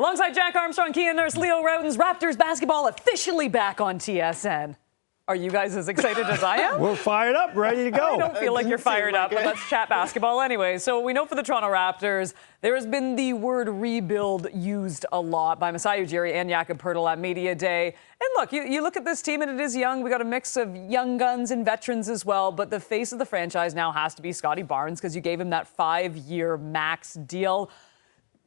Alongside Jack Armstrong, Kia nurse Leo Rowden's Raptors basketball officially back on TSN. Are you guys as excited as I am? We're fired up, ready to go. I don't feel like you're fired up, but let's chat basketball anyway. So we know for the Toronto Raptors, there has been the word rebuild used a lot by Masai Ujiri and Jakob Poeltl at Media Day. And look, you look at this team and it is young. We got a mix of young guns and veterans as well, but the face of the franchise now has to be Scottie Barnes because you gave him that 5-year max deal.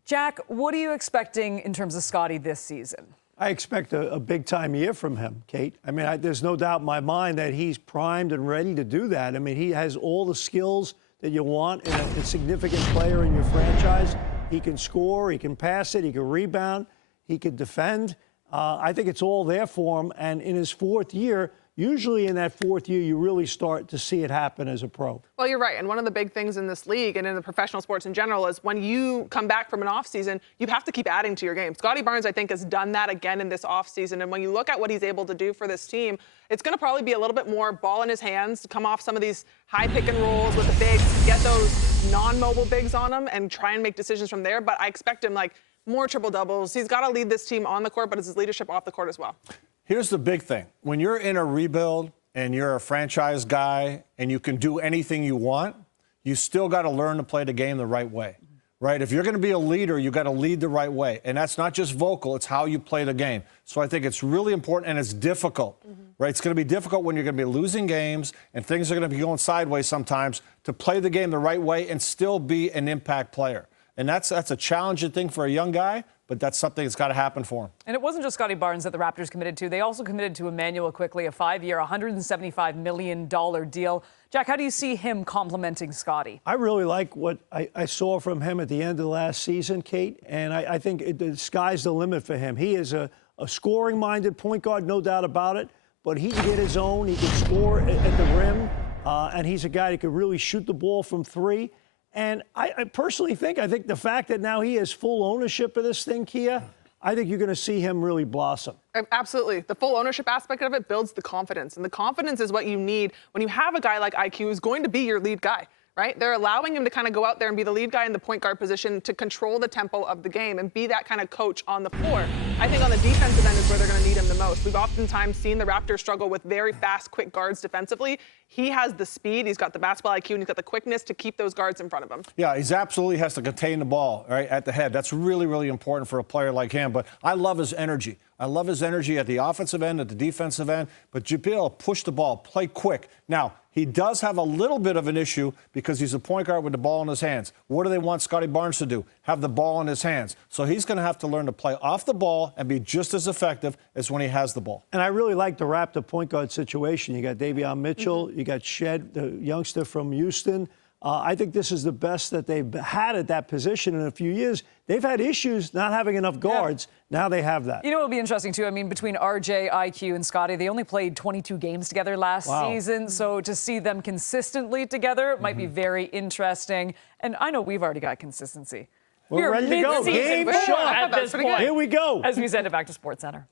Jack, what are you expecting in terms of Scottie this season? I expect a big-time year from him, Kate. I mean, there's no doubt in my mind that he's primed and ready to do that. I mean, he has all the skills that you want in a significant player in your franchise. He can score, he can pass it, he can rebound, he can defend. I think it's all there for him. And in his 4th year, usually in that 4th year, you really start to see it happen as a pro. Well, you're right. And one of the big things in this league and in the professional sports in general is when you come back from an offseason, you have to keep adding to your game. Scottie Barnes, I think, has done that again in this offseason. And when you look at what he's able to do for this team, it's going to probably be a little bit more ball in his hands, come off some of these high pick and rolls with the bigs, get those non-mobile bigs on him and try and make decisions from there. But I expect him, like, more triple-doubles. He's got to lead this team on the court, but it's his leadership off the court as well. Here's the big thing. When you're in a rebuild and you're a franchise guy and you can do anything you want, you still got to learn to play the game the right way, right? If you're going to be a leader, you got to lead the right way. And that's not just vocal, it's how you play the game. So I think it's really important and it's difficult, right? It's going to be difficult when you're going to be losing games and things are going to be going sideways sometimes to play the game the right way and still be an impact player. And that's a challenging thing for a young guy, but that's something that's got to happen for him. And it wasn't just Scottie Barnes that the Raptors committed to. They also committed to Emmanuel Quickley, a 5-year, $175 million deal. Jack, how do you see him complimenting Scottie? I really like what I saw from him at the end of last season, Kate, and I think the sky's the limit for him. He is a scoring-minded point guard, no doubt about it, but he can get his own. He can score at the rim, and he's a guy that can really shoot the ball from 3. And I personally think the fact that now he has full ownership of this thing, Kia, I think you're going to see him really blossom. Absolutely. The full ownership aspect of it builds the confidence. And the confidence is what you need when you have a guy like IQ who's going to be your lead guy, right? They're allowing him to kind of go out there and be the lead guy in the point guard position to control the tempo of the game and be that kind of coach on the floor. I think on the defensive end is where they're going to need him the most. We've oftentimes seen the Raptors struggle with very fast, quick guards defensively. He has the speed, he's got the basketball IQ, and he's got the quickness to keep those guards in front of him. Yeah, he absolutely has to contain the ball, right, at the head. That's really, really important for a player like him. But I love his energy. I love his energy at the offensive end, at the defensive end. But you be able to push the ball, play quick. Now, he does have a little bit of an issue because he's a point guard with the ball in his hands. What do they want Scottie Barnes to do? Have the ball in his hands. So he's going to have to learn to play off the ball and be just as effective as when he has the ball. And I really like the Raptor point guard situation. You got Davion Mitchell, you got Shed, the youngster from Houston. I think this is the best that they've had at that position in a few years. They've had issues not having enough guards. Yeah. Now they have that. You know, it'll be interesting, too. I mean, between RJ, IQ, and Scottie, they only played 22 games together last season. So to see them consistently together might be very interesting. And I know we've already got consistency. We're ready to go. Game shot at this point. Here we go. As we send it back to SportsCenter.